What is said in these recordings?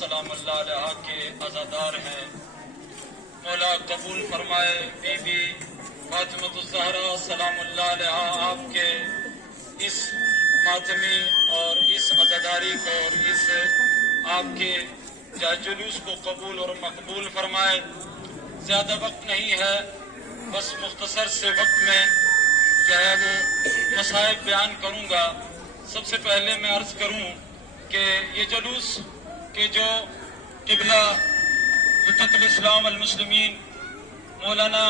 सलाम अल्लाह अलैहा के अज़ादार हैं। मौला कबूल फरमाए बी बी फातिमा सलाम अल्लाह अलैहा आपके इस मातमी और इस अज़ादारी को और इस आपके जुलूस को कबूल और मकबूल फरमाए। ज़्यादा वक्त नहीं है, बस मुख्तसर से वक्त में जो है वो मसाइब बयान करूँगा। सबसे पहले मैं अर्ज़ करूँ कि ये जुलूस के जो क़िबला हुज्जतुल इस्लाम वल मुस्लिमीन मौलाना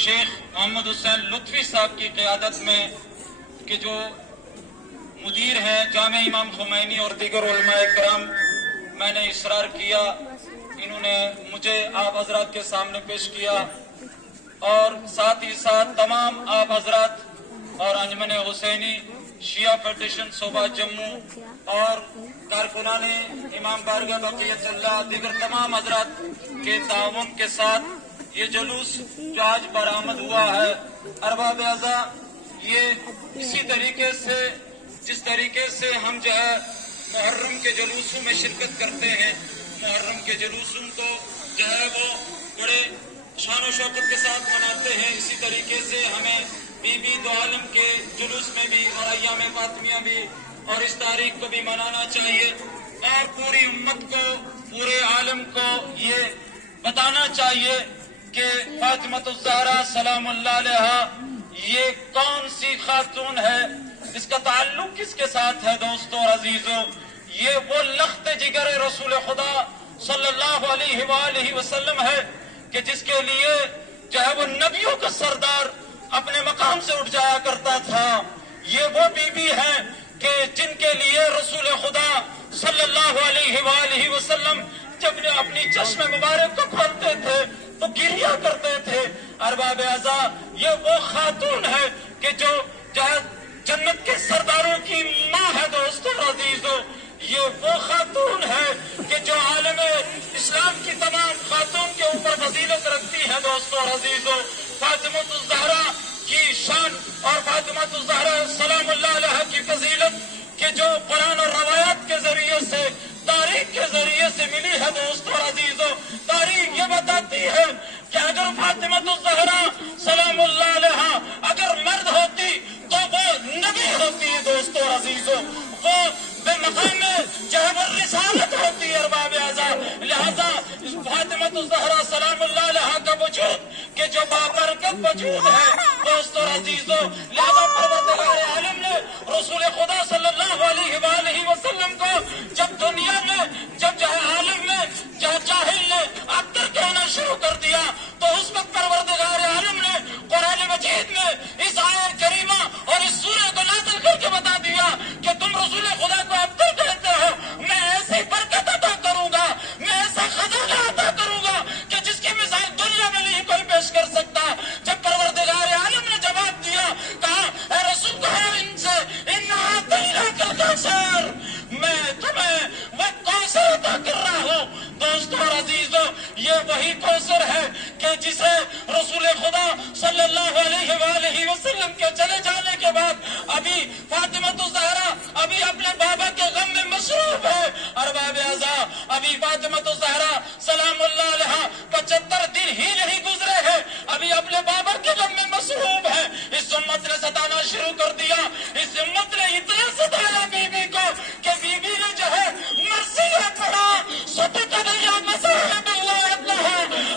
शेख मोहम्मद हुसैन लुत्फ़ी साहब की क़यादत में के जो मुदीर हैं जामे इमाम खुमैनी और दीगर उलमाए किराम, मैंने इसरार किया, इन्होंने मुझे आप हजरात के सामने पेश किया और साथ ही साथ तमाम आप हजरात और अंजमन हुसैनी शिया फेडरेशन सोबा जम्मू और कारकुनान इमाम बारगाह बक़ियतुल्लाह दीगर तमाम हजरात के ताउन के साथ ये जुलूस जो आज बरामद हुआ है, अरबाब अज़ा, ये इसी तरीके से जिस तरीके से हम जो है मुहर्रम के जुलूसों में शिरकत करते हैं, मुहर्रम के जुलूसों को जो है वो बड़े शान और शौकत के साथ मनाते हैं, इसी तरीके से हमें बीबी दो आलम के जुलूस में भी और अय्याम फातिमिया भी और इस तारीख को भी मनाना चाहिए और पूरी उम्मत को, पूरे आलम को ये बताना चाहिए कि फातिमतुज़ ज़हरा सलामुल्लाह अलैहा ये कौन सी खातून है, इसका ताल्लुक किसके साथ है। दोस्तों और अजीजों, ये वो लख्त जिगर रसूल खुदा सल्लल्लाहु अलैहि वसल्लम है कि जिसके लिए जो है वो नबियों का सरदार अपने मकाम से उठ जाया करता था। ये वो बीबी है कि जिनके लिए रसूल खुदा सल्लल्लाहु अलैहि वसल्लम जब अपनी चश्मे मुबारक को खोलते थे तो गिरिया करते थे। अरबाब अज़ा, ये वो खातून है कि जो जन्नत के सरदारों की माँ है। दोस्तों अजीजों, ये वो खातून है कि जो आलम इस्लाम की तमाम खातून के ऊपर फजीलत रखती है। दोस्तों अजीजों, फातिमतुज़ ज़हरा की शान और फातिमतुज़ ज़हरा सलामुल्लाह अलैहा की फजीलत के जो कुरान और रवायात के जरिए से, तारीख के जरिए से मिली है। दोस्तों अजीजों, तारीख ये बताती है कि अगर फातिमतुज़ ज़हरा सलामुल्लाह अलैहा अगर मर्द होती तो वो नबी होती है। दोस्तों अजीजों, वो बेमकाम रिसालत होती है। अरबाब अज़ा, लिहाजा फातिमतुज़ ज़हरा सलामुल्लाह अलैहा का वजूद के जो बाबरकत वजूद है। दोस्तों अजीजों, लिहाजा परवरदिगार आलम ने रसूल खुदा सल्लल्लाहु अलैहि वसल्लम को जब दुनिया में जब आलम में जाहिल ने अख्तर कहना शुरू कर दिया तो उस वक्त परवरदिगार आलम ने कुरान मजीद में इस आयत करीमा और इस सूरह को नाज़िल करके बता दिया कि तुम रसूल खुदा को अख्तर कहते हो, मैं ऐसी बरकत अता करूंगा, मैं ऐसा खजाना अता करूंगा कि जिसकी मिसाल दुनिया में नहीं कोई पेश कर सकता। जब परवरदिगार आलम ने जवाब दिया, कहा ऐ रसूल, कहो इनसे इन्ना अतैनाकल कौसर, मैं तुम्हें वो कौसर अता कर रहा हूँ। दोस्तों अजीजों, ये वही कौसर है कि जिसे रसूल खुदा सल्लल्लाहु अलैहि वसल्लम के चले जाने के बाद अभी फातिमतुज़ ज़हरा अभी अपने बाबा के गम में मसरूफ है। अरबाब अज़ा, अभी फातिमतुज़ ज़हरा सलामुल्लाह अलैहा 75 दिन ही नहीं गुजरे हैं, अभी अपने बाबा के गम में मसरूफ है। इस उम्मत ने सताना शुरू कर दिया, इस उम्मत ने इतना सताया बीबी को कि बीबी ने जो है मरसिया पढ़ा,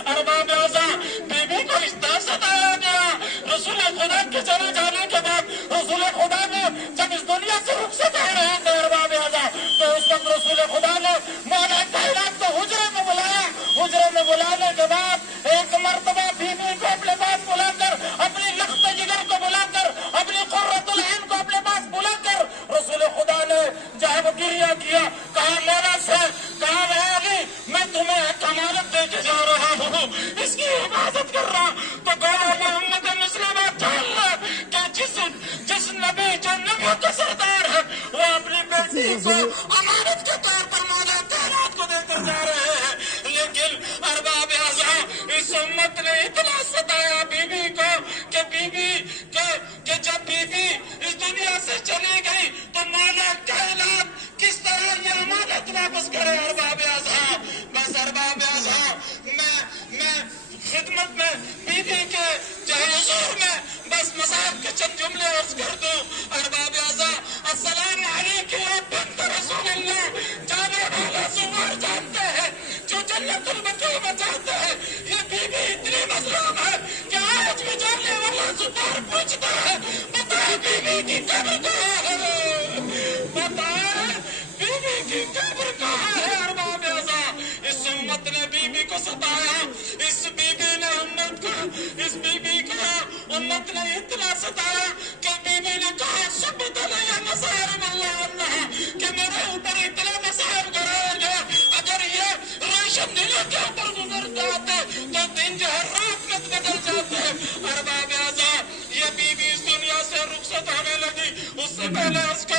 अरबाब अज़ा, बीबी को इतना सताया गया। रसूल खुदा के चले जाने के बाद रसूल खुदा ने जब इस दुनिया से रुखसत हो रहे थे अरबाब अज़ा, तो उस वक्त रसूल खुदा ने मौला कायनात को हुजरे में बुलाया। हुजरे में बुलाने के बाद एक मर्तबा बीबी को अपने पास बुलाकर, अपनी लख्त जिगर को बुलाकर, अपनी कुर्रतुल ऐन को अपने पास बुलाकर रसूल खुदा ने जो है वो गिरिया किया। कहा मौला से, कहा मैं तुम्हें एक अमानत दे के जा रहा हूँ, इसकी हिफाजत कर रहा। तो कहा मोहम्मद मुस्लिम कि जिस नबी जो नबियों का सरदार है वो अपनी बेटी को अमानत के तौर पर मौला कायनात को देकर जा रहे हैं। लेकिन अरबाब अज़ा, इस उम्मत ने इतना सताया बीबी को कि बीबी के जब बीबी इस दुनिया से चली गई तो मौला कायनात किस तरह ये अमानत वापस करे। अरबाब حضور میں بس مذاہب کے چند جملے عرض کر دوں. ارباب اعضاء، السلام علیکم یا بنت رسول اللہ. جانے والے زوار جانتے ہیں جو جنت المقی میں جاتے ہیں. یہ بی بی اتنی مظلوم ہے کہ آج بھی جانے والا زوار پوچھتا ہے بتا بی بی کی قبر کہاں ہے، بتا بی بی کی قبر کہاں ہے. ارباب اعضاء، اس امت نے بی بی کو ستایا، اس بی بی نے امت کو، اس بی بی کو امت نے اتنا ستایا کہ بی بی نے کہا سبت علیہ مصائب اللہ اللہ، کہ میرے اوپر اتنے مصائب گرائے گئے اگر یہ روشن دنوں کے اوپر گزر جاتے تو دن جو ہے رات میں بدل جاتے. ارباب اعضاء، یہ بی بی اس دنیا سے رخصت ہونے لگی. اس سے پہلے اس کا